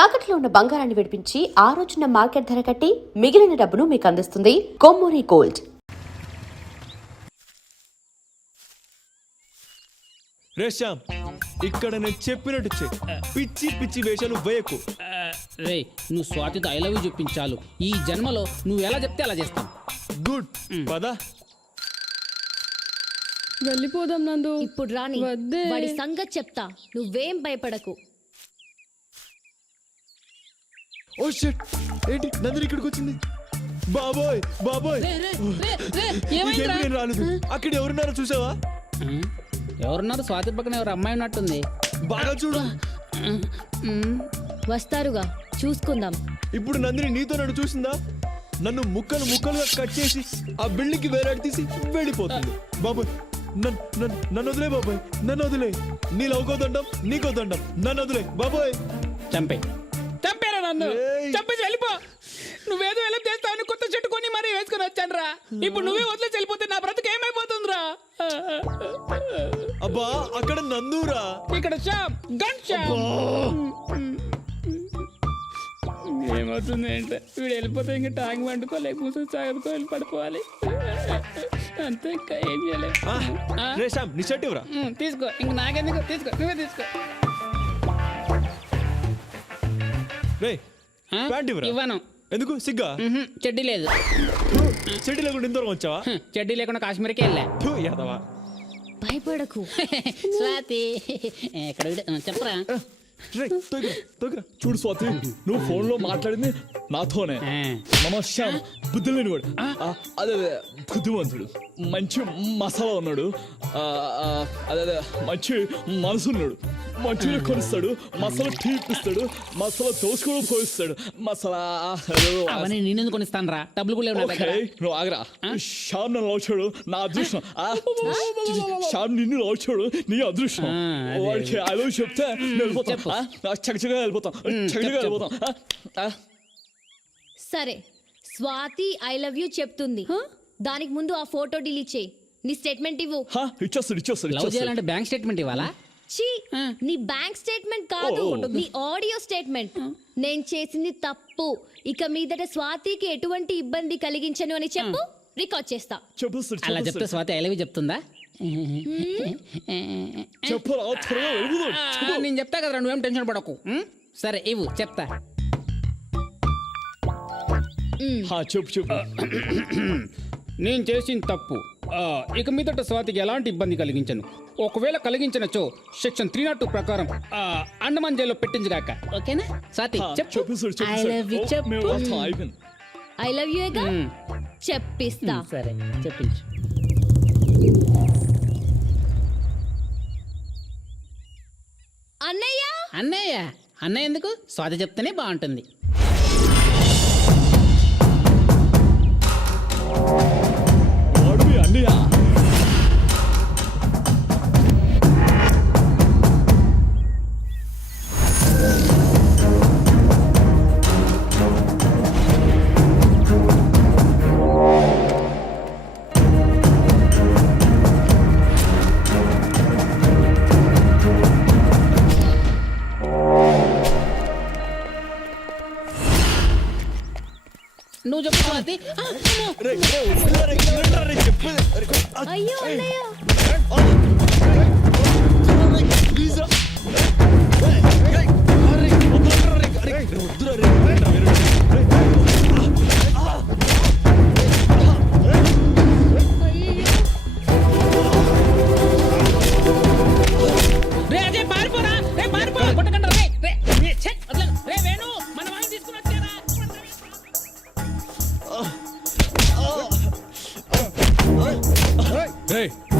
తాకట్లో ఉన్న బంగారాన్ని విడిపించి ఆ రోజున మార్కెట్ ధర కట్టి మిగిలిన డబ్బును మీకు అందిస్తుంది కొమ్మూరి గోల్డ్. రేశ్యామ్, ఇక్కడ నేను చెప్పినట్టు పిచ్చి పిచ్చి వేషాలు వేయకు. రే, నువ్వు స్వాతితో ఐ లవ్ యూ చెప్పించాలు. ఈ జన్మలో నువ్వు ఎలా చెప్తే అలా చేస్తాం. గుడ్ పదా. వెళ్ళిపోదాం నందు. ఇప్పుడు రాని వద్దే. వాడి సంగతి చెప్తా, నువ్వేం భయపడకు. ఓ షిట్, ఏంటి నందిని ఇక్కడికి వచ్చింది? బాబోయ్ బాబోయ్, ఇంకేమీ నేను రాలేదు. అక్కడ ఎవరున్నారో చూసావా? ఎవరున్నారు? స్వాతి పక్కన ఎవరు అమ్మాయి ఉన్నట్టుంది. బాగా చూడు. వస్తారుగా, చూసుకుందాం. ఇప్పుడు నందిని నీతో నన్ను చూసిందా? నన్ను ముక్కలు ముక్కలుగా కట్ చేసి ఆ బిల్డింగ్ కి వేలాడి తీసి వెళ్ళిపోతుంది. బాబోయ్, నన్ను వదిలే బాబోయ్, నన్ను వదిలే. నీ లవ్కోదండం నీకోదండం, నన్ను వదిలే బాబోయ్. చంపేరా నన్ను, ఏయ్. చంపేసి వెళ్ళిపో. నువ్వేదో వెళ్ళి చేస్తావని కొత్త చెట్టు కొని మరీ వేసుకొని వచ్చాను రా. ఇప్పుడు నువ్వే వదిలేసి వెళ్ళిపోతే నా బ్రతుకు ఏమైపోతుందిరా? అబ్బా, అక్కడ నందురా. ఇక్కడ షాప్ గన్ షాప్. ఏమవుతుంది అంటే వీడు వెళ్ళిపోతే ఇంకా టాంగ్ వండుకోలేక ముసలి చదువుకోవాలి, పడుకోవాలి అంతే. ఇంకా ఏం చేయలేదు. రేశ్యామ్, నీ షర్ట్ ఇవ్వరా. తీసుకో, ఇంక నాకెందుకు, తీసుకో, నువ్వే తీసుకో. రే, ప్యాంట్ ఇవ్వరా. ఇవ్వను. ఎందుకు? సిగ్గా? చెడ్డీ లేదు. చెడ్డీ లేకుండా ఇంతవరకు వచ్చావా? చెడ్డీ లేకుండా కాశ్మీర్కి వెళ్ళా. యాదవా. భయపడకు. స్వాతి ఎక్కడ చెప్పరా. చూడు స్వాతి, నువ్వు ఫోన్ లో మాట్లాడింది నాతోనే. శ్యామ్ బుద్ధి లేనివాడు, అదే బుద్ధిమంతుడు, మంచి మసాలా ఉన్నాడు, అదే మంచి మనసున్నాడు, మంచిగా కొనిస్తాడు, మసాలా టీపిస్తాడు, మసాలా దోసుకోవడం పోయిస్తాడు, మసాలా. అవన్నీ నేనెందుకు కొనిస్తాను రా, డబ్బులు కూడా లేవు నా దగ్గర. నువ్వు ఆగరా. శ్యామ్ నన్ను లవ్ నా అదృష్టం. శ్యామ్ నిన్ను లవ్ నీ అదృష్టం. వాడికి ఐ లవ్ చెప్తే వెళ్ళిపోతాం, చక్కగా వెళ్ళిపోతాం, చక్కగా వెళ్ళిపోతాం. సరే, స్వాతి ఐ లవ్ యూ చెప్తుంది. దానికి ముందు ఆ ఫోటో డిలీట్ చేయి. నీ స్టేట్మెంట్ ఇవ్వు. ఇచ్చేస్తాడు. లవ్ చేయాలంటే బ్యాంక్ స్టేట్మెంట్ ఇవ్వాలా? ఛీ, నీ బ్యాంక్ స్టేట్మెంట్ కాదు, నీ ఆడియో స్టేట్మెంట్. నేను చేసింది తప్పు, ఇక మీదట స్వాతికి ఎటువంటి ఇబ్బంది కలిగించను అని చెప్పు, రికార్డ్ చేస్తా. అలా చెప్తే స్వాతి ఐ లవ్ యూ చెప్తుందా? నేను చెప్తా కదరా, నువ్వేం టెన్షన్ పడకు. సరే ఇవ్వు, చెప్తా. చెప్పు. నేను చేసిన తప్పు ఇక మీదట స్వాతికి ఎలాంటి ఇబ్బంది కలిగించను. ఒకవేళ కలిగించనచో సెక్షన్ 302 ప్రకారం అండమాన్ జైల్లో పెట్టించగాక. ఓకేనా స్వాతి? చెప్పు. ఐ లవ్ యూ చెప్పు. ఐ లవ్ యూ చెప్పిస్తా. సరే చెప్పించు. అన్నయ్య. అన్నయ్య ఎందుకు? స్వాతి చెప్తేనే బాగుంటుంది. అన్నయ్య, నువ్వు చెప్పు స్వాతి. అయ్యో అన్నయ్య. రే అదే పారిపోరా, రే పారిపో, కొట్టకండి రే. రే చెక్ రే వేణు, మన వాళ్ళని తీసుకుని వచ్చారా?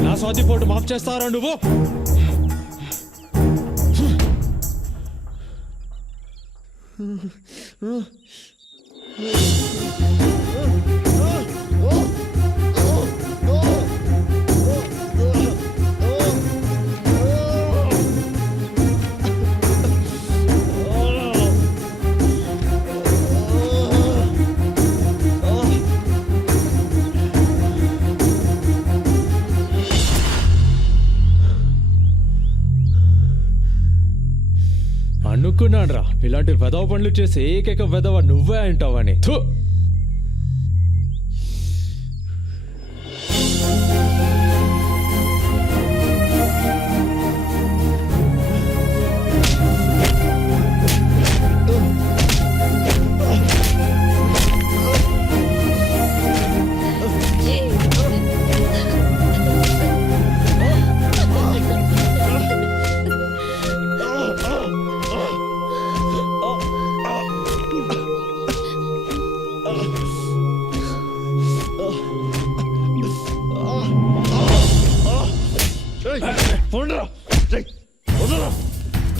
నా స్వాతి ఫోటో మాఫ్ చేస్తారా నువ్వు? అనుకున్నాను రా ఇలాంటి వెధవ పనులు చేసే ఏకైక వెధవ నువ్వే అంటావని. థు.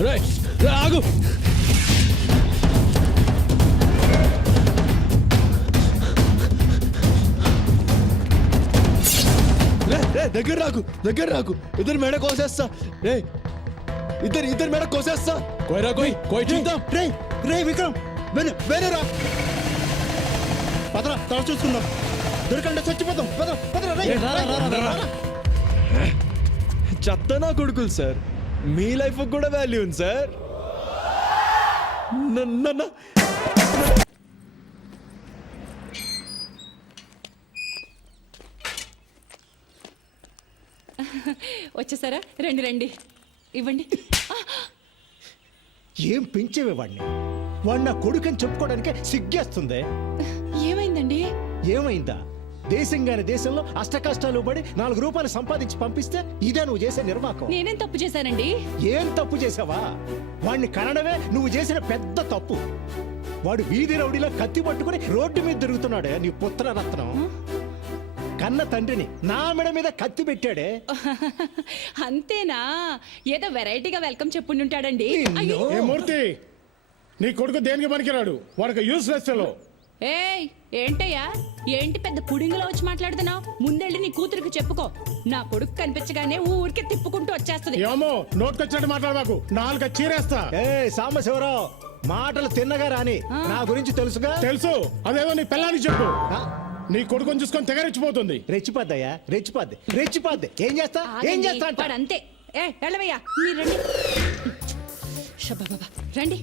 రేయ్, ఆగు. దగ్గర రాకు ఇద్దరు మెడ కోసేస్తా. రే ఇద్దరు మెడ కోసేస్తా. కోయరా కోయ్ చూద్దాం. రే విక్రమ్ వేరేరా పదరా తల చూసుకుందాం. దొరికంటే చచ్చిపోతాం. చెత్త నా కొడుకులు సార్, మీ లైఫ్ కూడా వాల్యూ ఉంది సార్. వచ్చేసారా? రండి రండి, ఇవ్వండి. ఏం పెంచేవే వాడిని? వాడు నా కొడుకని చెప్పుకోవడానికే సిగ్గేస్తుంది. ఏమైందండి? ఏమైందా? దేశంగానే దేశంలో అష్ట కష్టాలు పడి 4 రూపాయలు సంపాదించి పంపిస్తే ఇదే నువ్వు చేసే నిర్వాకం. నేనేం తప్పు చేశానండి? ఏం తప్పు చేసావా? వాడిని కనడమే నువ్వు చేసిన పెద్ద తప్పు. వాడు వీధి రౌడీలో కత్తి పట్టుకుని రోడ్డు మీద తిరుగుతున్నాడే నీ పుత్రరత్నం. కన్న తండ్రిని నా మెడ మీద కత్తి పెట్టాడే. అంతేనా? ఏదో వెరైటీగా వెల్కమ్ చెప్పుండి ఉంటాడండి. నిన్ను. ఏ మూర్తి, నీ కొడుకు దేనికి పనికిరాడు, వాడికి యూస్లెస్ ఫెలో. ఏయ్, ఏంటయ్యా? ఏంటి పెద్ద పుడింగులో వచ్చి మాట్లాడుతున్నావు? ముందెళ్ళి నీ కూతురికి చెప్పుకో. నా కొడుకు కనిపించగానే ఊరికే తిప్పుకుంటూ వచ్చేస్తది. ఏమో నోట్కొచ్చినట్టు మాట్లాడమాకు, నాలుక చీరేస్తా. ఏ సాంబశివరావు, మాటలు తిన్నగా రాని. నా గురించి తెలుసుగా. తెలుసు, అదేదో నీ పిల్లానికి చెప్పు. ఆ, నీ కొడుకుని చూసుకొని తెగరిచ్చిపోతుంది. రెచ్చిపోద్దయ్యా, రెచ్చిపోద్ది. ఏం చేస్తా అంట? వాడు అంతే. ఏ వెళ్ళవయ్యా, మీరు రండి. షబ్బబ్బబ్బా, రండి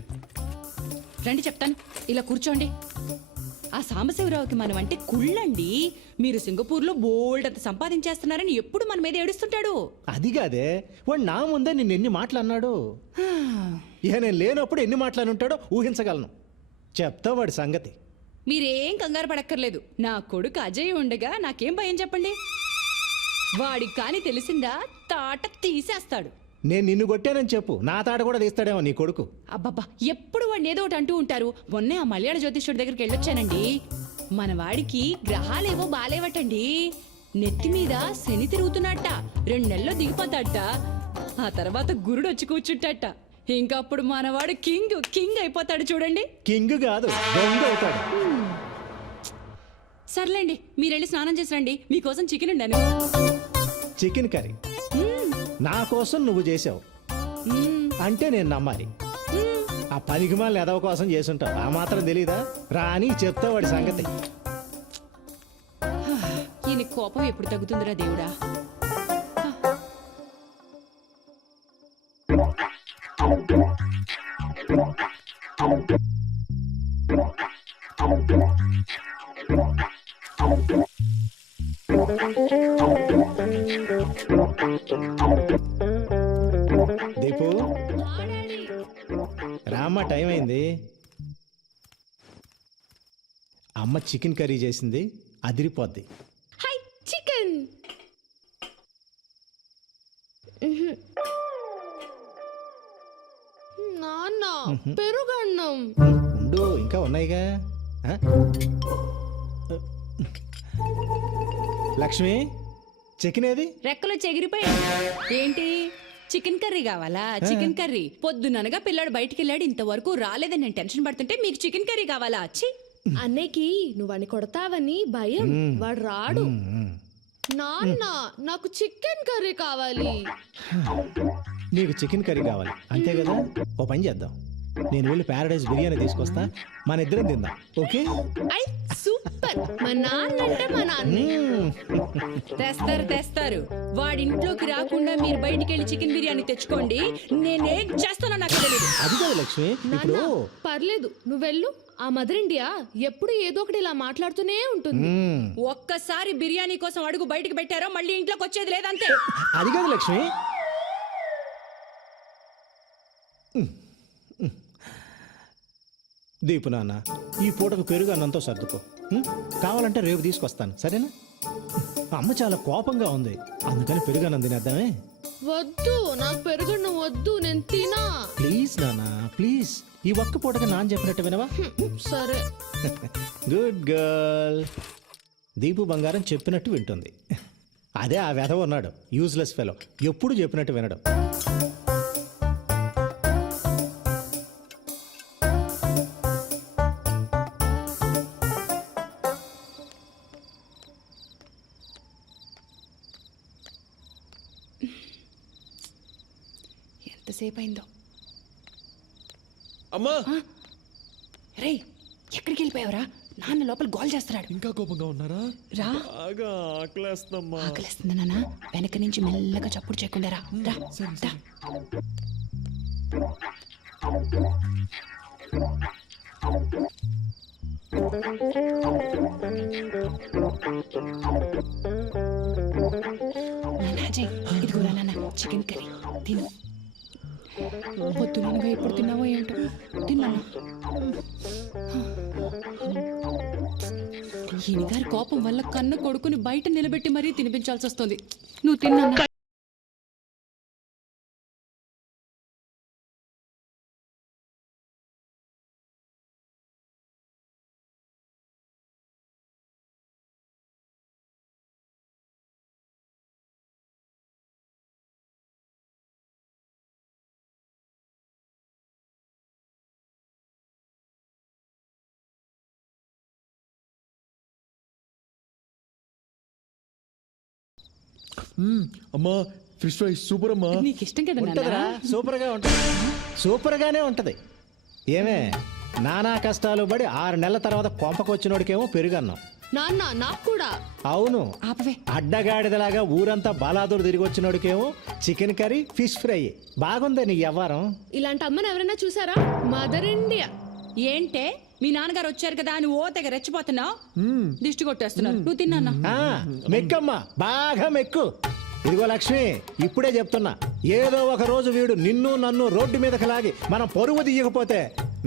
రండి చెప్తాను. ఇలా కూర్చోండి. ఆ సాంబశివరావుకి మనం అంటే కుళ్ళండి. మీరు సింగపూర్లో బోల్డ్ అంత సంపాదించేస్తున్నారని ఎప్పుడు మన మీద ఏడుస్తుంటాడు. అది కాదే, వాడు నా ముందే నిన్ను ఎన్ని మాటలు అన్నాడు. ఇక నేను లేనప్పుడు ఎన్ని మాటలు ఉంటాడో ఊహించగలను. చెప్తా వాడి సంగతి. మీరేం కంగారు పడక్కర్లేదు. నా కొడుకు అజయ్ ఉండగా నాకేం భయం చెప్పండి. వాడికి కాని తెలిసిందా తాట తీసేస్తాడు. నేను నిన్ను కొట్టానని చెప్పు, నా తాట కూడా తీస్తాడేమో నీ కొడుకు. అబ్బబ్బా, ఎప్పుడు వాడిని ఏదో ఒకటి అంటూ ఉంటారు. మొన్నే ఆ మలయాళ జ్యోతిష్యుడి దగ్గరికి వెళ్ళొచ్చానండి. మన వాడికి గ్రహాలేవో బాలేవటండి. నెత్తి మీద శని తిరుగుతున్నట్ట. 2 నెలల్లో దిగిపోతాడట. ఆ తర్వాత గురుడు వచ్చి కూర్చుంటాట. ఇంకప్పుడు మనవాడు కింగ్ అయిపోతాడు చూడండి. కింగ్ కాదు, దొంగ అవుతాడు. సర్లేండి, మీరెళ్ళి స్నానం చేసి రండి. మీకోసం చికెన్ ఉండాను. చికెన్ కర్రీ నా కోసం నువ్వు చేసావు అంటే నేను నమ్మాలి. ఆ పనికిమాలిన ఎదవ కోసం చేసుంటావు, ఆ మాత్రం తెలీదా? రాని చెప్తా వాడి సంగతి. ఈయన కోపం ఎప్పుడు తగ్గుతుందిరా దేవుడా. దీపు, రామ్మ, టైం అయింది. అమ్మ చికెన్ కర్రీ చేసింది, అదిరిపోద్ది. High chicken. నాన్న పెరుగన్నం. ఉండు, ఇంకా ఉన్నాయిగా. ఆ? లక్ష్మి, చికెన్ ఏది? రెక్కలు చెగిరిపోయాయి. ఏంటి చికెన్ కర్రీ కావాలా? చికెన్ కర్రీ పొద్దుననగా పిల్లాడు బయటికి వెళ్ళాడు, ఇంతవరకు రాలేదని నేను టెన్షన్ పడుతుంటే మీకు చికెన్ కర్రీ కావాలా? ఛీ! అన్నయ్యకి నువ్వు అని కొడతావని భయం. వాడు రాడు. నాన్న నాకు చికెన్ కర్రీ కావాలి. నీకు చికెన్ కర్రీ కావాలి అంతే కదా? ఓ పని చేద్దాం, నేను వెళ్ళి ప్యారడైజ్ బిర్యానీ తీసుకొస్తా, మన ఇద్దరం తిందాం, ఓకే? I super. మా నాన్న అంటే మా నాన్న. తెస్తారు. వాడింట్లోకి రాకుండా మీరు బయటికి వెళ్ళి చికెన్ బిర్యానీ తెచ్చుకోండి. నేనేం చేస్తానో నాకు తెలియదు. అది కాదు లక్ష్మి, ఇప్పుడు పర్లేదు నువ్వు వెళ్ళు. ఆ మదర్ ఇండియా ఎప్పుడు ఏదో ఒకటి ఇలా మాట్లాడుతూనే ఉంటుంది. ఒక్కసారి బిర్యానీ కోసం అడుగు బయటికి పెట్టారో మళ్ళీ ఇంట్లోకి వచ్చేది లేదంతే. అది కాదు లక్ష్మి. దీపు నాన్న, ఈ పూటకు పెరుగు అన్నంతో సర్దుకో. కావాలంటే రేపు తీసుకొస్తాను, సరేనా? అమ్మ చాలా కోపంగా ఉంది, అందుకని పెరుగు అన్నం తినేద్దామే. వద్దు, నాకు పెరుగన్నం వద్దు, నేను తినా. ప్లీజ్ నాన్న ప్లీజ్, ఈ ఒక్క పూటకి నాన్న చెప్పినట్టు వినవా? సరే. Good girl. దీపు బంగారం చెప్పినట్టు వింటుంది. అదే ఆ వెధవ ఉన్నాడు, యూజ్లెస్ ఫెలో, ఎప్పుడు చెప్పినట్టు వినడం. ఎంతసేపు అయిందో. అమ్మా రే, ఎక్కడికి వెళ్ళిపోయావురా? నాన్న లోపల గోల్ చేస్తున్నాడు. ఇంకా కోపంగా ఉన్నారా? రా. బాగా ఆకలేస్తుందమ్మా. ఆకలిస్తుంది నాన్న. వెనక నుంచి మెల్లగా చప్పుడు చేయకుండా రా. రా. రా. నాన్న, అజయ్, ఇదిగోరా నాన్న, చికెన్ కర్రీ తిను. పొద్దునగా ఎప్పుడు తిన్నావో ఏంటో. తిన్నాను. ఈయన గారి కోపం వల్ల కన్న కొడుకుని బయట నిలబెట్టి మరీ తినిపించాల్సి వస్తుంది. నువ్వు తిన్నా. అమ్మా ఫిష్ ఫ్రై సూపర్ అమ్మా. నీకు ఇష్టం కదా ఉంటుందిరా, సూపర్ గా ఉంటుంది, సూపర్ గానే ఉంటది. ఏమే, నానా కష్టాలు పడి 6 నెలల తర్వాత కొంపకొచ్చినోడికేమో పెరుగన్నాం. నాన్న నాకు కూడా. అవును, ఆపవే. అడ్డగాడిదలాగా ఊరంతా బలాదూరు తిరిగి వచ్చినోడికేమో చికెన్ కర్రీ ఫిష్ ఫ్రై. బాగుంది నీ వ్యవహారం. ఇలాంటి అమ్మని ఎవరైనా చూసారా? Mother India. ఏంటే, మీ నాన్నగారు వచ్చారు కదా అని ఓ తెగ రెచ్చిపోతున్నావు. దిష్టి కొట్టేస్తున్నారు. నువ్వు తిన్నా. మెక్కమ్మా, బాగా మెక్కు. ఇదిగో లక్ష్మి, ఇప్పుడే చెప్తున్నా, ఏదో ఒక రోజు వీడు నిన్ను నన్ను రోడ్డు మీదకి లాగి మనం పరువు తీయకపోతే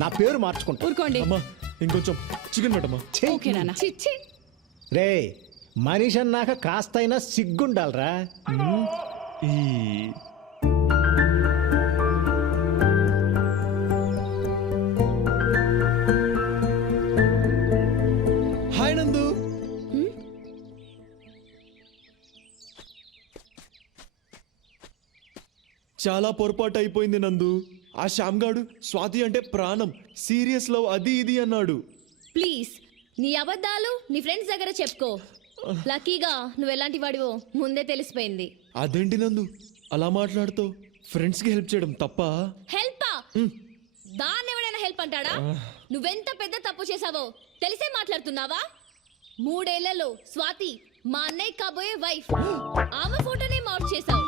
నా పేరు మార్చుకుంటా. ఊరుకోండి. అమ్మా ఇంకొంచెం చికెన్ పెట్టమ్మా. ఓకే నాన్న. చిచ్చి. రే, మనిషి అన్నాక కాస్తైనా సిగ్గుండాలరా. ఈ హాయ్ నందు. చాలా పొరపాటు అయిపోయింది నందు. ఆ శ్యామ్ గాడు స్వాతి అంటే ప్రాణం, సీరియస్ లవ్ అది ఇది అన్నాడు. ప్లీజ్ నీ అబద్ధాలు నీ ఫ్రెండ్స్ దగ్గర చెప్పుకో. లక్కీగా నువ్వు ఎలాంటి వాడివో ముందే తెలిసిపోయింది. అదేంటి నందు అలా మాట్లాడుతావు? ఫ్రెండ్స్ కి హెల్ప్ చేయడం తప్ప? హెల్పా? దాన్ని ఎవడైనా హెల్ప్ అంటాడా? నువ్వెంత పెద్ద తప్పు చేసావో తెలిసే మాట్లాడుతున్నావా? 3 ఏళ్లలో స్వాతి మా అన్నయ్య కాబోయే వైఫ్. ఆమె ఫోటోనే మౌట్ చేసావు.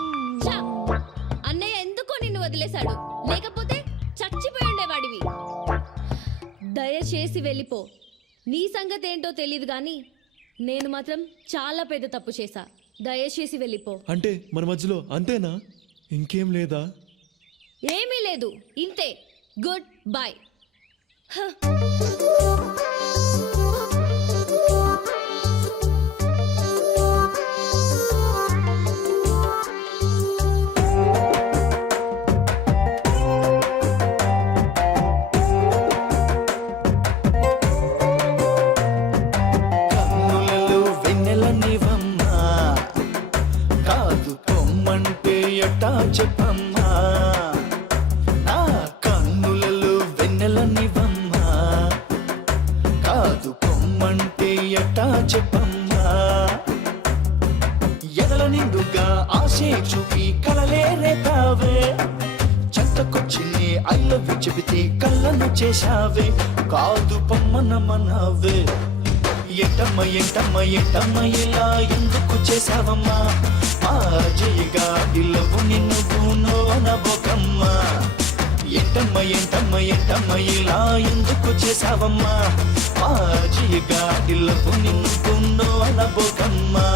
అన్నయ్య ఎందుకో నిన్ను వదిలేశాడు, లేకపోతే చచ్చిపోయి ఉండేవాడివి. దయచేసి వెళ్ళిపో. నీ సంగతి ఏంటో తెలియదు కానీ నేను మాత్రం చాలా పెద్ద తప్పు చేశా. దయచేసి వెళ్ళిపో. అంటే మన మధ్యలో అంతేనా? ఇంకేం లేదా? ఏమీ లేదు, ఇంతే. Good bye. చెప్పమ్మా, నా కన్నులలో వెన్నెలనివమ్మా, కాదు పొమ్మంటే ఎట్టా చెప్పమ్మా. ఎదల నిండుగా ఆశే చూపి కలలే రేపావే, చెంతకొచ్చి నీ ఐ లవ్ యు చెబితే కళ్ళను చేశావే కాదు పొమ్మనమన్నావే ఎంటమ్మ ఎంటమ్మ ఎంటమ్మ ఇలా ఎందుకు చేశావమ్మా మా జయగా ఇల్లవు నిన్ను నోనబోకమ్మా ఎంటమ్మ ఎంటమ్మ ఎంటమ్మ ఇలా ఎందుకు చేశావమ్మా మా జయగా ఇల్లవు నిన్ను నోనబోకమ్మా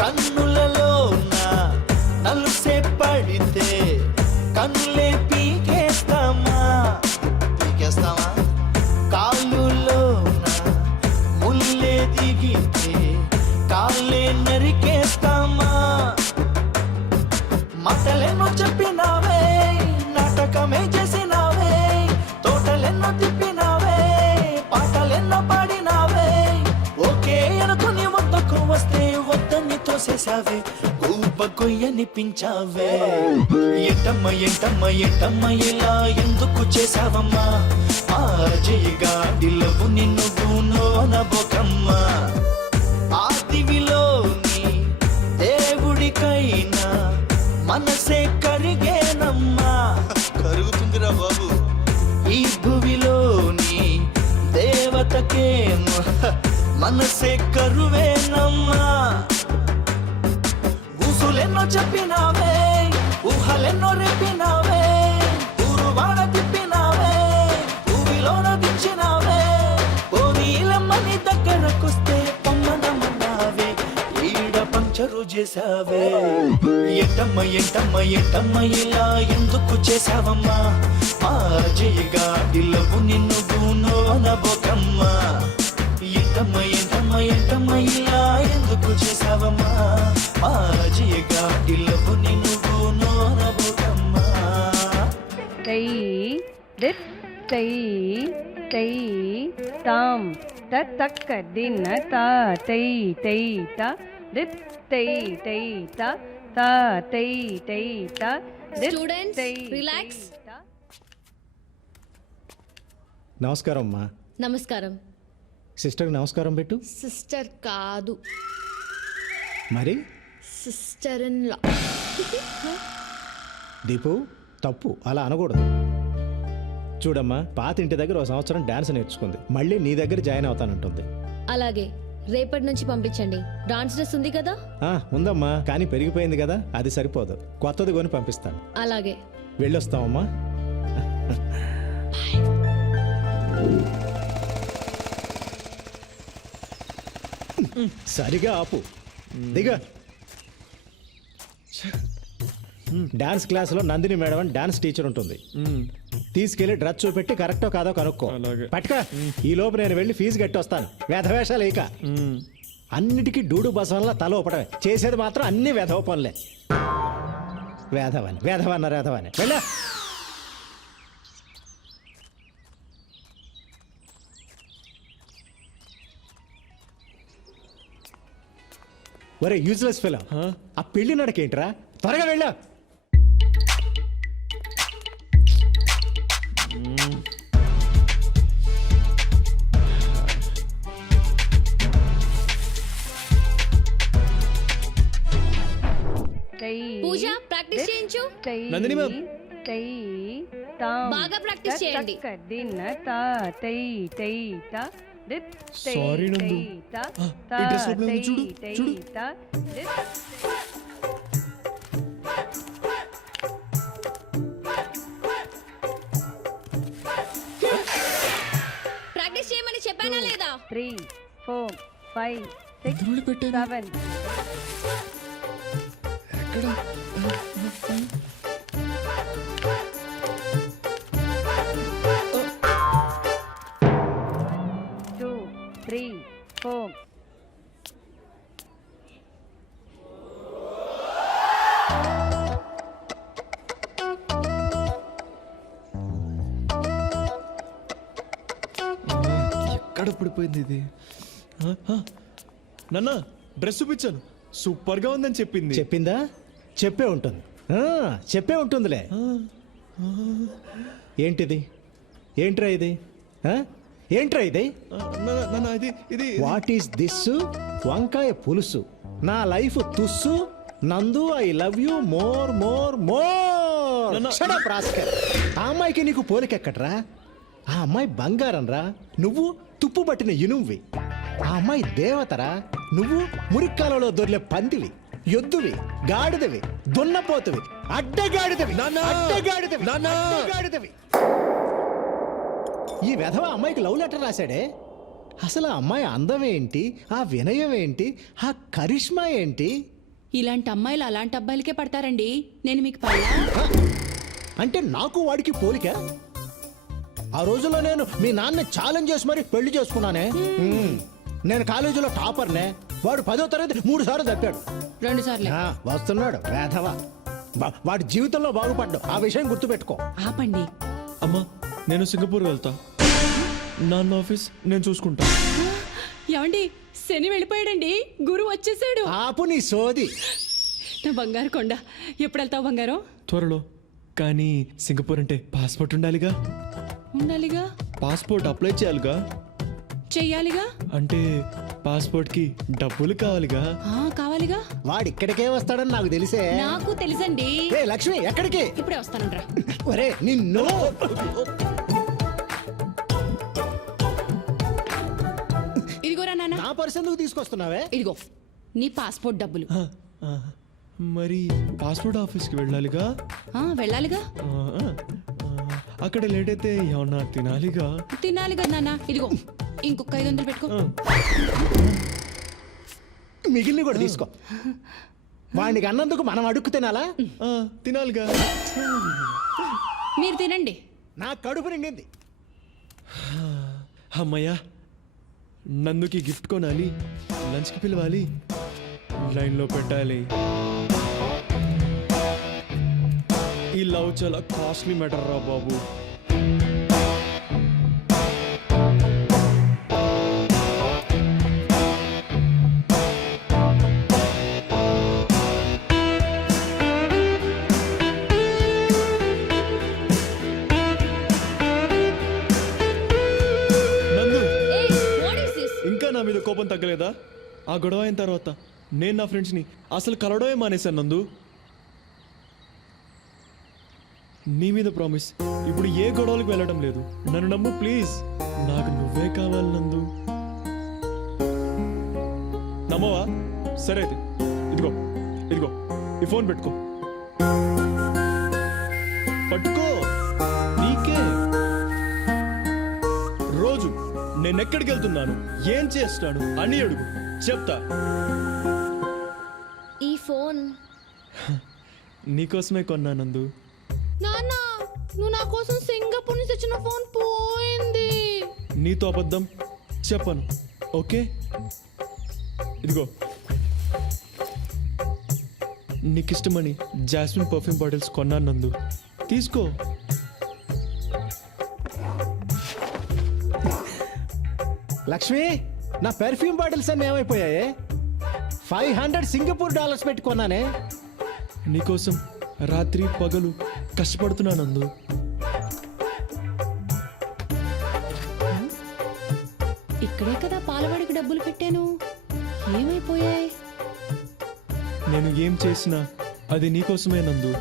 కన్నులలోన నలుసే పడితే కన్నులే పీకేస్తామా కాళ్ళులోన ముల్లే దిగితే కాళ్ళే నరికేస్తామా మాటలెన్నో చెప్పినావే నాటకమే చేసినావే తోటలెన్నో తిప్పినావే పాటలెన్నో పాడినావే ఓకే అనుకుని వద్దకు వస్తే వద్దని తోసేసావే గూబ కొయ్యనిపించావే ఎంటమ్మ ఎంటమ్మ ఎంటమ్మ ఇలా ఎందుకు చేసావమ్మా ఆ జయగా ఇల్లవు నిన్ను నోనబోకమ్మా ఆ దివిలోని దేవుడికైనా మనసే కరిగేనమ్మా కరుగుతుందిరా బాబు ఈ భువిలోని దేవతకేమో మనసే కరువేనమ్మా ఊసులెన్నో చెప్పినావే ఊహలెన్నో రేపినావే ఊరువాడ తిప్పినావే ఊవిలోన దించినావే ఓ నీలమ్మని దగ్గరకొస్తే పొమ్మనమన్నావే ఈడ పంచరు చేసావే ఎంటమ్మ ఎంటమ్మ ఎంటమ్మ ఇలా ఎందుకు చేసావమ్మా మా జయగా ఇల్లవు నిన్ను నోనబోకమ్మా ఎంటమ్మ ఎంటమ్మ ఎంటమ్మ ఇలా ఎందుకు చేసావమ్మా మా జయగా ఇల్లవు నిన్ను నోనబోకమ్మా తై దిత్ తై తై తాం తక్క దిన తా తై తై త దిత్ తై తై త తా తై తై త దిత్ Students, తై relax. త. నమస్కారం అమ్మా. నమస్కారం. సిస్టర్ నమస్కారం పెట్టు. సిస్టర్ కాదు, మరి సిస్టర్ ఇన్ లా. దీపు తప్పు అలా అనకూడదు. చూడమ్మా, పాత ఇంటి దగ్గర ఒక సంవత్సరం డాన్స్ నేర్చుకుంది, మళ్ళీ నీ దగ్గర జాయిన్ అవుతానంటుంది. అలాగే రేపటి నుంచి పంపించండి. డాన్స్ డ్రెస్ ఉంది కదా? ఉందమ్మా, కానీ పెరిగిపోయింది కదా, అది సరిపోదు, కొత్తది కొని పంపిస్తాను. అలాగే వెళ్ళొస్తామమ్మా. సరిగా ఆపు, దిగా. డాన్స్ క్లాసులో నందిని మేడం అని డాన్స్ టీచర్ ఉంటుంది. తీసుకెళ్లి డ్రెస్ చూపెట్టి కరెక్టో కాదో కనుక్కో. పట్టుకో. ఈ లోపు నేను వెళ్ళి ఫీజు కట్టి వస్తాను. వేధవేషాలు ఇక అన్నిటికీ డూడు బసవన్లా తల ఊపడమే, చేసేది మాత్రం అన్ని వేధవ పనులే. వేధవని వేధవన్నారు, వేధవని వెళ్ళా. ఒరే యూజ్లెస్ ఫెలో, ఆ పెళ్లి నడకేంట్రా? త్వరగా వెళ్ళా. పూజ ప్రాక్టీస్ చేయించు. నందిని మ్యామ్. బాగా ప్రాక్టీస్ చేయండి. సారీ నందు. ఈ డ్రెస్ లోపల ఉంది, చూడు చూడు. ప్రాక్టీస్ చేయమని చెప్పానా లేదా? 3 4 5 6 7 2 3 4 ఎక్కడ పడిపోయింది ఇది? నాన్న డ్రెస్ చూపించాను, సూపర్ గా ఉందని చెప్పింది. చెప్పిందా? చెప్పే ఉంటుంది చెప్పే ఉంటుందిలే. ఏంటిది? ఏంట్రా ఇది? ఏంట్రా ఇది? నాన్న ఇది ఇది వాట్ ఈస్ దిస్? వంకాయ పులుసు. నా లైఫ్ తుస్సు. నందు I love you more more more. Shut up, rascal. ఆ అమ్మాయికి నీకు పోలికెక్కడ్రా? ఆ అమ్మాయి బంగారం రా, నువ్వు తుప్పు పట్టిన ఇనుమువి. ఆ అమ్మాయి దేవతరా, నువ్వు మురిక్కాలలో దొర్లే పందివి, ఎద్దువి, గాడిదవి, దున్నపోతువి, అడ్డగాడిదవి, అడ్డగాడిదవి, అడ్డగాడిదవి. ఈ వెధవ అమ్మాయికి లవ్ లెటర్ రాశాడే. అసలు ఆ అమ్మాయి అందం ఏంటి, ఆ వినయం ఏంటి, ఆ కరిష్మా ఏంటి? ఇలాంటి అమ్మాయిలు అలాంటి అబ్బాయిలకే పడతారండి. నేను మీకు పడలా? అంటే నాకు వాడికి పోలిక? ఆ రోజుల్లో నేను మీ నాన్న ఛాలెంజ్ చేసి మరి పెళ్లి చేసుకున్నానే. నేను కాలేజీలో టాపర్నే. వాడు 10వ తరగతి 3 సార్లు తప్పాడు. 2 సార్లు. వస్తున్నాడు వేధవ. వాడి జీవితంలో బాగుపడ్డావు, ఆ విషయం గుర్తుపెట్టుకో. ఆపండి. అమ్మా నేను సింగపూర్ వెళ్తా. నాన్న ఆఫీస్ నేను చూసుకుంటా. ఏమండి, శని వెళ్ళిపోయాడండి, గురువు వచ్చేసాడు. ఆపు నీ సోది. నా బంగారు కొండ. ఎప్పుడు వెళ్తావు బంగారం? త్వరలో. కానీ సింగపూర్ అంటే పాస్పోర్ట్ ఉండాలిగా. ఉండాలిగా. పాస్పోర్ట్ అప్లై చేయాలిగా. చెయ్యాలిగా. అంటే పాస్పోర్ట్ కి డబ్బులు కావాలిగా. కావాలిగా. వాడు ఇక్కడికే వస్తాడని నాకు తెలిసే. నాకు తెలుసండి. ఏ లక్ష్మి, ఎక్కడికి? ఇప్పుడే వస్తానంట్రా. ఒరే నిన్ను. ఇదిగోరా నాన్న. నా పర్స్ ఎందుకు తీసుకొస్తున్నావే? ఇదిగో నీ పాస్పోర్ట్ డబ్బులు. మరి పాస్పోర్ట్ ఆఫీస్కి వెళ్ళాలిగా. వెళ్ళాలిగా. అక్కడ లేట్ అయితే ఏమన్నా తినాలిగా. తినాలి కదా నాన్న. ఇదిగో ఇంకొక 500 పెట్టుకో. మిగిలిన కూడా తీసుకో. వాడికి అన్నందుకు మనం అడుక్కు తినాలా? తినాలిగా. మీరు తినండి. నా కడుపు నిండింది. అమ్మయ్యా, నందుకి గిఫ్ట్ కొనాలి, లంచ్కి పిలవాలి, లైన్లో పెట్టాలి. ఈ లవ్ చాలా కాస్ట్లీ మ్యాటర్ రా బాబు. నందు, వాట్ ఇస్ దిస్? ఇంకా నా మీద కోపం తగ్గలేదా? ఆ గొడవ అయిన తర్వాత నేను నా ఫ్రెండ్స్ని అసలు కలవడమే మానేశాను నందు. నీ మీద ప్రామిస్, ఇప్పుడు ఏ గొడవలకు వెళ్ళడం లేదు. నన్ను నమ్ము ప్లీజ్. నాకు నువ్వే కావాలి నందు. నమ్మవా? సరే అయితే ఇదిగో ఇదిగో ఈ ఫోన్ పెట్టుకో. పట్టుకో, నీకే. రోజు నేను ఎక్కడికి వెళ్తున్నాను, ఏం చేస్తాను అని అడుగు, చెప్తా. ఈ ఫోన్ నీకోసమే కొన్నా నందు. నాన్న, నువ్వు నా కోసం సింగపూర్ నుంచి తెచ్చిన ఫోన్ పోయింది. నీతో అబద్ధం చెప్పను, ఓకే? ఇదిగో నీకిష్టమని జాస్మిన్ పర్ఫ్యూమ్ బాటిల్స్ కొన్నాను నందు, తీసుకో. లక్ష్మి, నా పెర్ఫ్యూమ్ బాటిల్స్ అన్నీ ఏమైపోయాయి? $500 సింగపూర్ డాలర్స్ పెట్టి కొన్నానే. నీకోసం రాత్రి పగలు కష్టపడుతున్నాను నందు. ఇక్కడే కదా పాలవాడికి డబ్బులు పెట్టాను, ఏమైపోయాయి? నేను ఏం చేసినా అది నీకోసమే నందు.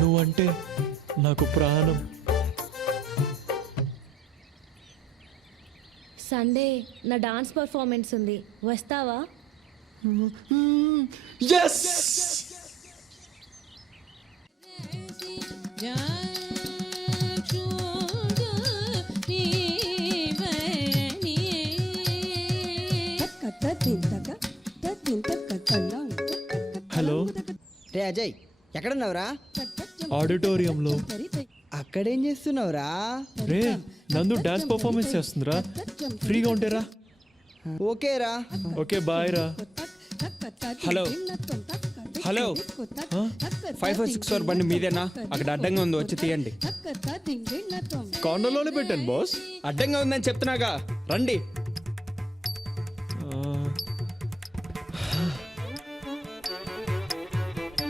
నువ్వంటే నాకు ప్రాణం. సండే నా డాన్స్ పర్ఫార్మెన్స్ ఉంది, వస్తావా? yes హలో రే అజయ్, ఎక్కడున్నావురా? ఆడిటోరియంలో. అక్కడేం చేస్తున్నావురా? రే నందు డాన్స్ పర్ఫార్మెన్స్ చేస్తుందిరా, ఫ్రీగా ఉంటేరా. ఓకేరా. ఓకే బాయ్ రా. హలో హలో 546 బండి మీదేనా? అక్కడ అడ్డంగా ఉంది, వచ్చి తీయండి. కార్నర్లోనే పెట్టాను బాస్. అడ్డంగా ఉందని చెప్తున్నాగా, రండి.